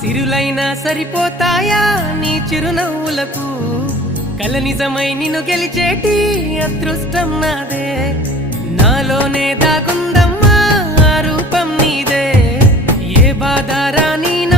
సిరులైనా సరిపోతాయా నీ చిరునవ్వులకు కల నిజమై నిన్ను గెలిచేటి అదృష్టం నాదే నాలోనే దాగుందమ్మా ఆ రూపం నీదే ఏ బాధ రాని